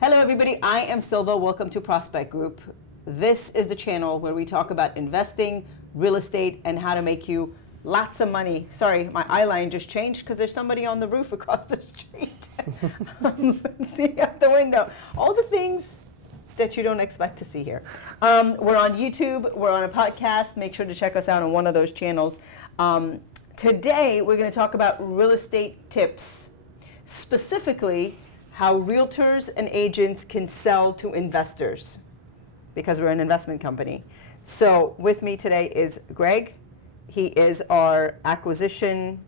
Hello everybody, I am Silva. Welcome to Prospect Group. This is the channel where we talk about investing, real estate, and how to make you lots of money. Sorry, my eye line just changed because there's somebody on the roof across the street. See out the window. All the things that you don't expect to see here. We're on YouTube, we're on a podcast. Make sure to check us out on one of those channels. Today, we're going to talk about real estate tips, specifically how realtors and agents can sell to investors, because we're an investment company. So with me today is Greg. He is our acquisition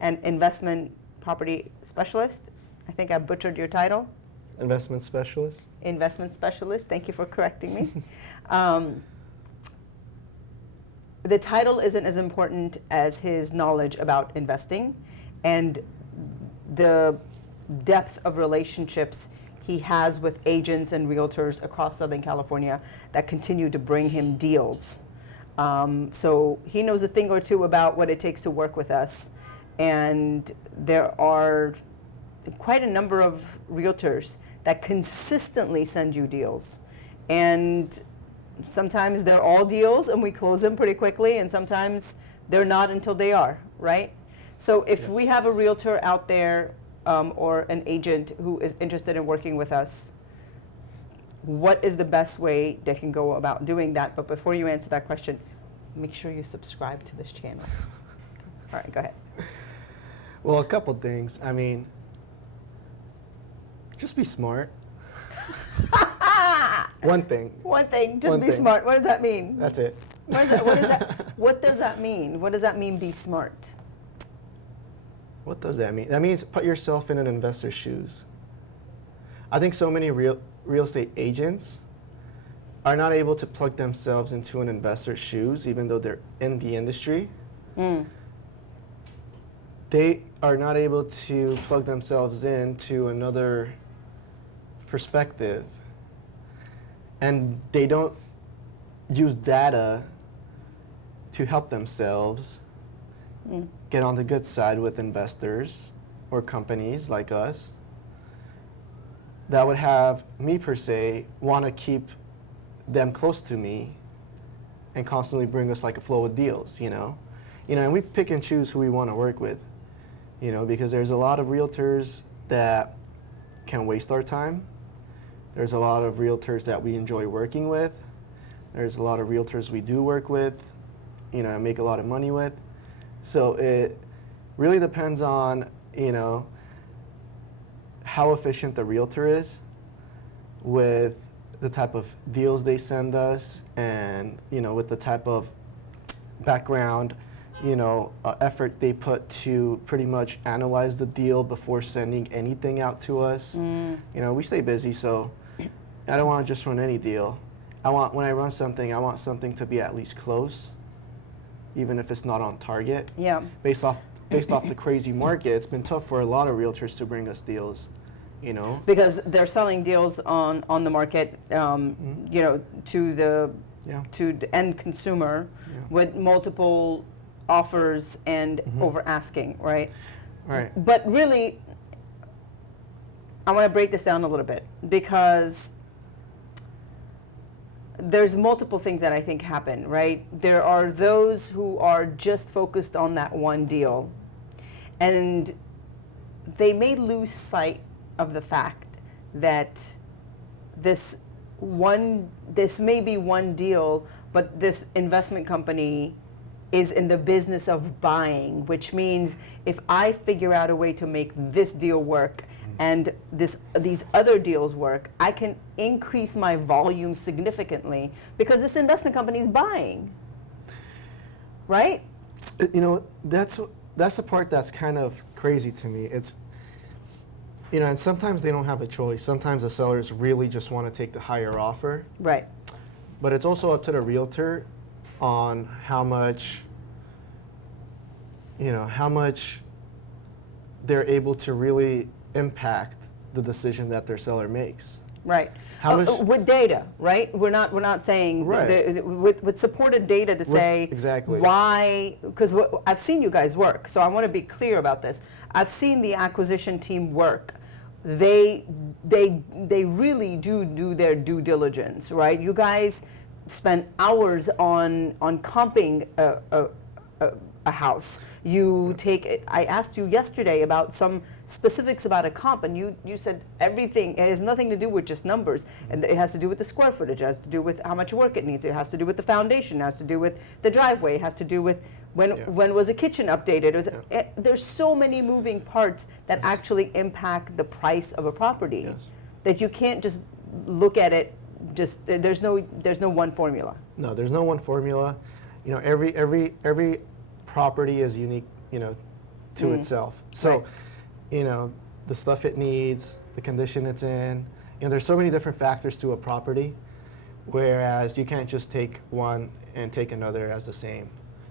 and investment property specialist. I think I butchered your title. Investment specialist. Investment specialist. Thank you for correcting me. The title isn't as important as his knowledge about investing and the depth of relationships he has with agents and realtors across Southern California that continue to bring him deals. So he knows a thing or two about what it takes to work with us. And there are quite a number of realtors that consistently send you deals. And sometimes they're all deals and we close them pretty quickly, and sometimes they're not until they are, right? So if we have a realtor out there or an agent who is interested in working with us, what is the best way they can go about doing that? But before you answer that question, make sure you subscribe to this channel. All right, go ahead. Well, a couple things. I mean, just be smart. One thing. One thing, just be smart. What does that mean? That's it. What does that mean? What does that mean, be smart? What does that mean? That means put yourself in an investor's shoes. I think so many real estate agents are not able to plug themselves into an investor's shoes, even though they're in the industry. They are not able to plug themselves into another perspective. And they don't use data to help themselves get on the good side with investors or companies like us that would have me, per se, want to keep them close to me and constantly bring us like a flow of deals, you know? And we pick and choose who we want to work with, because there's a lot of realtors that can waste our time. There's a lot of realtors that we enjoy working with. There's a lot of realtors we do work with, and make a lot of money with. So it really depends on, how efficient the realtor is with the type of deals they send us and, with the type of background, effort they put to pretty much analyze the deal before sending anything out to us. We stay busy, so I don't want to just run any deal. When I run something, I want something to be at least close, even if it's not on target. Yeah. Based off the crazy market, it's been tough for a lot of realtors to bring us deals, Because they're selling deals on the market, to the end consumer with multiple offers and over asking, right? Right. But really, I want to break this down a little bit because there's multiple things that I think happen, right? There are those who are just focused on that one deal, and they may lose sight of the fact that this may be one deal, but this investment company is in the business of buying, which means if I figure out a way to make this deal work and these other deals work, I can increase my volume significantly because this investment company is buying, right? That's the part that's kind of crazy to me. It's, and sometimes they don't have a choice. Sometimes the sellers really just want to take the higher offer. Right. But it's also up to the realtor on how much they're able to really impact the decision that their seller makes. Right. With data, right? We're not saying right. with supported data to say exactly why, because I've seen you guys work, so I want to be clear about this. I've seen the acquisition team work. they really do their due diligence, right? You guys spend hours on comping a house. You take it. I asked you yesterday about some specifics about a comp, and you said everything. It has nothing to do with just numbers, and it has to do with the square footage. It has to do with how much work it needs. It has to do with the foundation. It has to do with the driveway. It has to do with when was the kitchen updated. There's so many moving parts that actually impact the price of a property that you can't just look at it. Just there's no one formula. No, there's no one formula. You know, every property is unique, you know, to itself. So, you know, the stuff it needs, the condition it's in, you know, there's so many different factors to a property, whereas you can't just take one and take another as the same.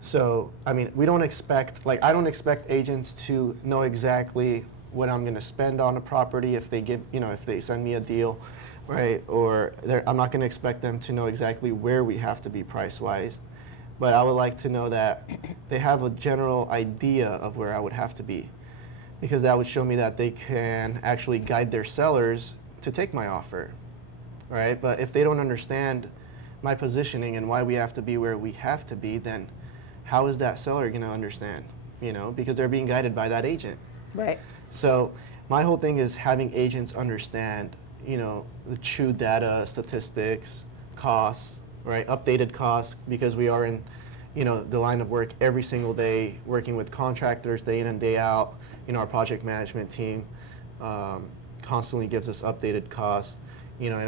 So, I mean, I don't expect agents to know exactly what I'm going to spend on a property if they send me a deal, right? Or I'm not going to expect them to know exactly where we have to be price-wise. But I would like to know that they have a general idea of where I would have to be, because that would show me that they can actually guide their sellers to take my offer, right? But if they don't understand my positioning and why we have to be where we have to be, then how is that seller going to understand, you know, because they're being guided by that agent. Right. So my whole thing is having agents understand, you know, the true data, statistics, costs, right, updated costs, because we are in, you know, the line of work every single day, working with contractors day in and day out. You know, our project management team constantly gives us updated costs, you know,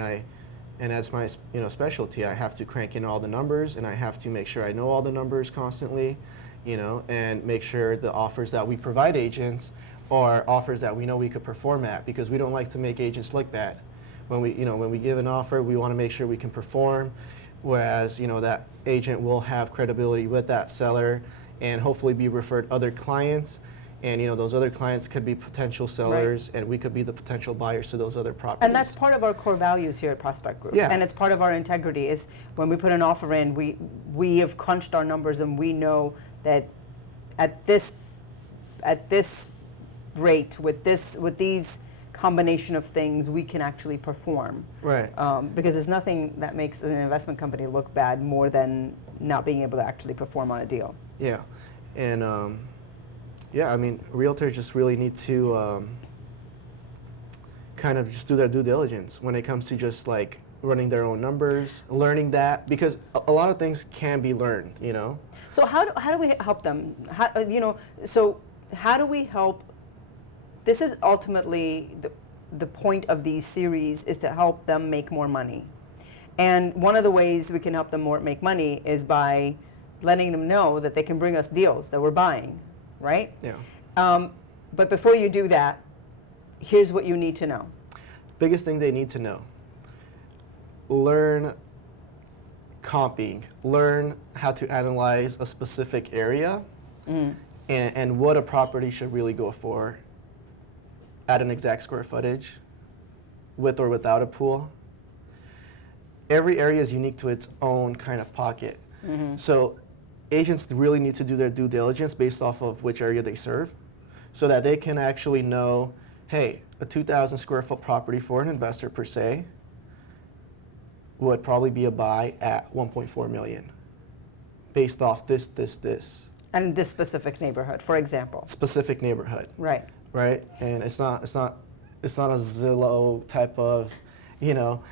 and that's my, you know, specialty. I have to crank in all the numbers, and I have to make sure I know all the numbers constantly, you know, and make sure the offers that we provide agents are offers that we know we could perform at, because we don't like to make agents look bad. When we give an offer, we want to make sure we can perform. Whereas, you know, that agent will have credibility with that seller and hopefully be referred other clients. And, you know, those other clients could be potential sellers, and we could be the potential buyers to those other properties. And that's part of our core values here at Prospect Group. Yeah. And it's part of our integrity is when we put an offer in, we have crunched our numbers, and we know that at this rate, with these combination of things, we can actually perform. Right. Because there's nothing that makes an investment company look bad more than not being able to actually perform on a deal. Yeah. And yeah, I mean, realtors just really need to kind of just do their due diligence when it comes to just like running their own numbers, learning that, because a lot of things can be learned, you know. So how do we help them? How do we help? This is ultimately the point of these series, is to help them make more money. And one of the ways we can help them make money is by letting them know that they can bring us deals that we're buying, right? Yeah. But before you do that, here's what you need to know. Biggest thing they need to know: learn comping, learn how to analyze a specific area, and what a property should really go for at an exact square footage, with or without a pool. Every area is unique to its own kind of pocket. So agents really need to do their due diligence based off of which area they serve, so that they can actually know, hey, a 2,000 square foot property for an investor per se would probably be a buy at 1.4 million based off this. And this specific neighborhood, for example. Specific neighborhood. Right. Right? And it's not a Zillow type of, you know,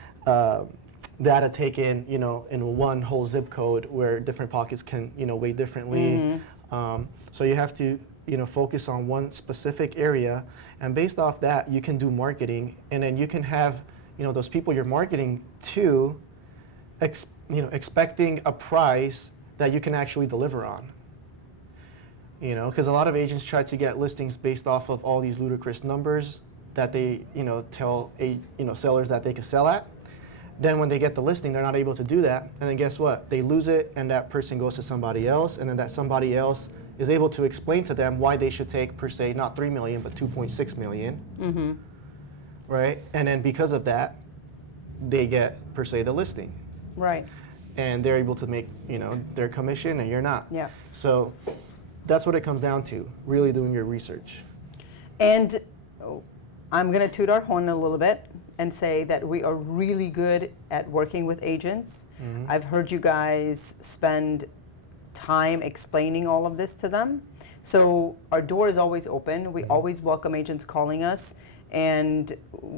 data taken, you know, in one whole zip code where different pockets can, you know, weigh differently. So you have to, you know, focus on one specific area, and based off that, you can do marketing, and then you can have, you know, those people you're marketing to, expecting a price that you can actually deliver on. You know, because a lot of agents try to get listings based off of all these ludicrous numbers that they, you know, tell sellers that they can sell at. Then when they get the listing, they're not able to do that, and then guess what? They lose it, and that person goes to somebody else, and then that somebody else is able to explain to them why they should take, per se, not 3 million, but 2.6 million. Right? And then because of that, they get, per se, the listing. Right. And they're able to make, you know, their commission, and you're not. Yeah. So that's what it comes down to, really doing your research. And I'm going to toot our horn a little bit and say that we are really good at working with agents. I've heard you guys spend time explaining all of this to them. So our door is always open. We always welcome agents calling us and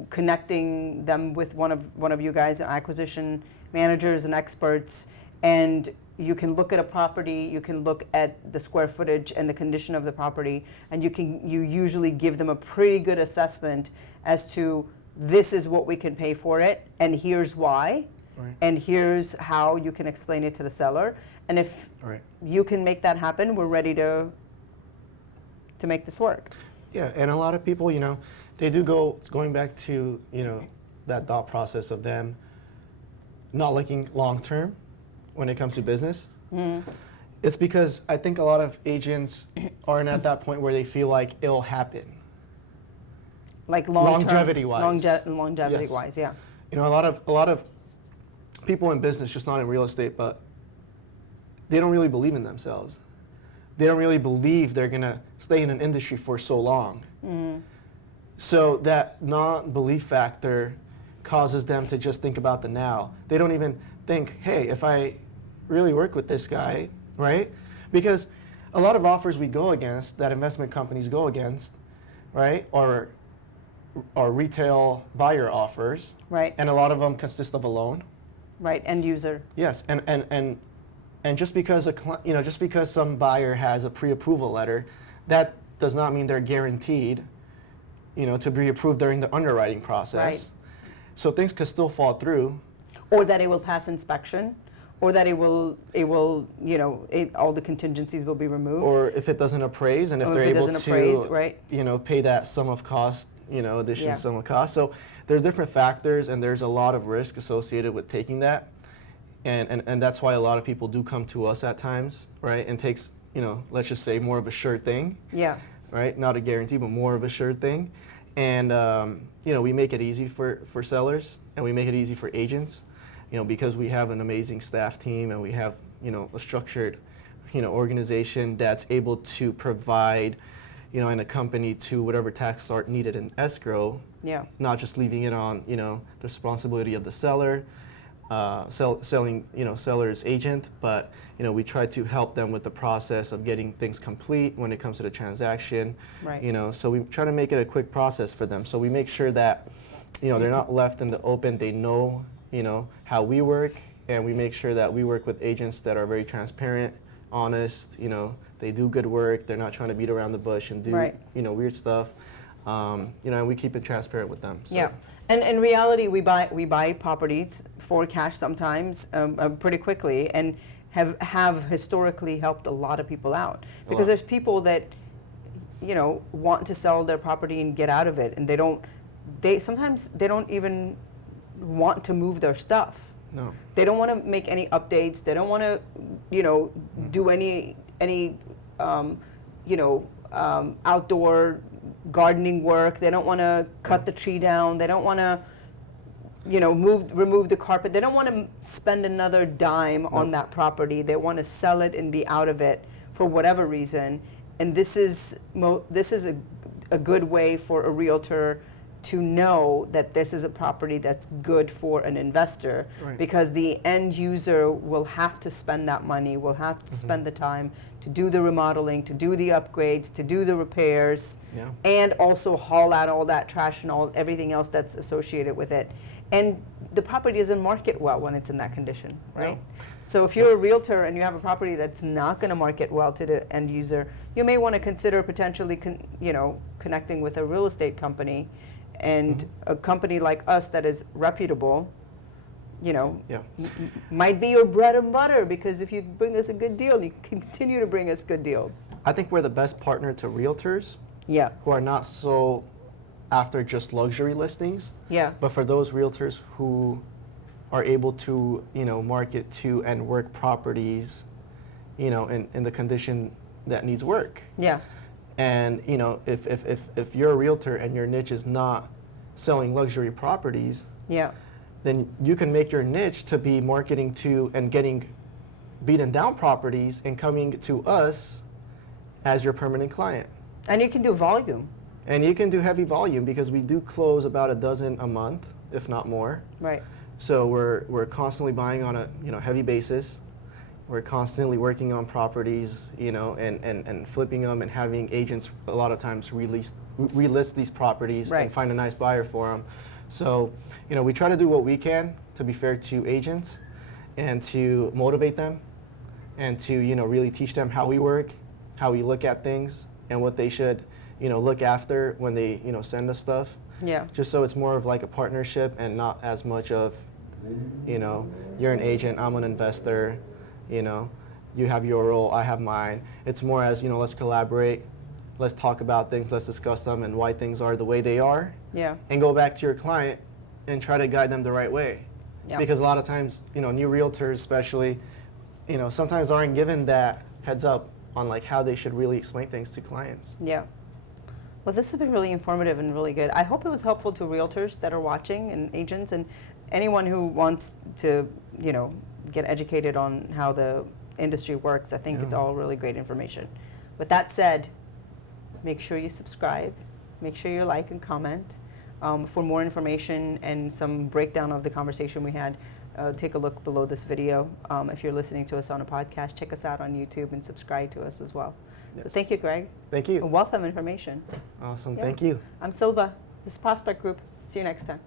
connecting them with one of you guys, acquisition managers and experts. And you can look at a property, you can look at the square footage and the condition of the property, and you usually give them a pretty good assessment as to this is what we can pay for it, and here's why, Right. and here's how you can explain it to the seller. And if Right. you can make that happen, we're ready to make this work. Yeah, and a lot of people, they do going back to, that thought process of them not looking long term when it comes to business. It's because I think a lot of agents aren't at that point where they feel like it'll happen. Like Longevity-wise. Longevity-wise, yeah. A lot of people in business, just not in real estate, but they don't really believe in themselves. They don't really believe they're gonna stay in an industry for so long. So that non-belief factor causes them to just think about the now. They don't even think, hey, if I really work with this guy, right? Because a lot of offers we go against, that investment companies go against, right, are retail buyer offers. Right. And a lot of them consist of a loan. Right, end user. Yes, and just because just because some buyer has a pre-approval letter, that does not mean they're guaranteed, to be approved during the underwriting process. Right. So things could still fall through. Or that it will pass inspection, or that it will, all the contingencies will be removed. Or if it doesn't appraise, and if Or they're if it able doesn't to, appraise, right. Pay that sum of cost, addition Yeah. sum of cost. So there's different factors, and there's a lot of risk associated with taking that. And that's why a lot of people do come to us at times, right? And takes, let's just say more of a sure thing. Yeah. Right? Not a guarantee, but more of a sure thing. And, we make it easy for sellers, and we make it easy for agents, because we have an amazing staff team, and we have, a structured, organization that's able to provide, and accompany to whatever tasks are needed in escrow. Yeah. Not just leaving it on, the responsibility of the seller, seller's agent, but we try to help them with the process of getting things complete when it comes to the transaction. Right. So we try to make it a quick process for them. So we make sure that they're not left in the open. They know how we work, and we make sure that we work with agents that are very transparent, honest. They do good work. They're not trying to beat around the bush and do Right. Weird stuff. And we keep it transparent with them. So. Yeah. And in reality, we buy properties for cash sometimes pretty quickly, and have historically helped a lot of people out, because there's people that want to sell their property and get out of it, and sometimes they don't even want to move their stuff. No. They don't want to make any updates. They don't want to do any outdoor gardening work. They don't want to cut the tree down. They don't want to remove the carpet. They don't want to spend another dime on that property. They want to sell it and be out of it for whatever reason. And this is a good way for a realtor to know that this is a property that's good for an investor, Right. because the end user will have to spend that money, will have to spend the time to do the remodeling, to do the upgrades, to do the repairs, Yeah. and also haul out all that trash and everything else that's associated with it. And the property doesn't market well when it's in that condition, right? No. So if you're a realtor and you have a property that's not going to market well to the end user, you may want to consider potentially connecting with a real estate company, and a company like us that is reputable, Yeah. might be your bread and butter, because if you bring us a good deal, you can continue to bring us good deals. I think we're the best partner to realtors Yeah, who are not so after just luxury listings, yeah, but for those realtors who are able to, market to and work properties, in the condition that needs work. yeah, And, if you're a realtor and your niche is not selling luxury properties, yeah, then you can make your niche to be marketing to and getting beaten down properties and coming to us as your permanent client. and you can do volume. And you can do heavy volume because we do close about a dozen a month, if not more. Right. So we're constantly buying on a heavy basis. We're constantly working on properties, and flipping them and having agents a lot of times relist these properties Right. and find a nice buyer for them. So, we try to do what we can to be fair to agents and to motivate them and to, really teach them how we work, how we look at things, and what they should, look after when they, send us stuff. Yeah. Just so it's more of like a partnership and not as much of, you're an agent, I'm an investor, you have your role, I have mine. It's more as, let's collaborate, let's talk about things, let's discuss them and why things are the way they are. Yeah. And go back to your client and try to guide them the right way. Yeah. Because a lot of times, new realtors especially, sometimes aren't given that heads up on like how they should really explain things to clients. Yeah. Well, this has been really informative and really good. I hope it was helpful to realtors that are watching and agents and anyone who wants to, get educated on how the industry works. I think it's all really great information. With that said, make sure you subscribe, make sure you like and comment. For more information and some breakdown of the conversation we had, take a look below this video. If you're listening to us on a podcast, check us out on YouTube and subscribe to us as well. Yes. So thank you, Greg. Thank you. A wealth of information. Awesome. Yeah. Thank you. I'm Silva. This is Prospect Group. See you next time.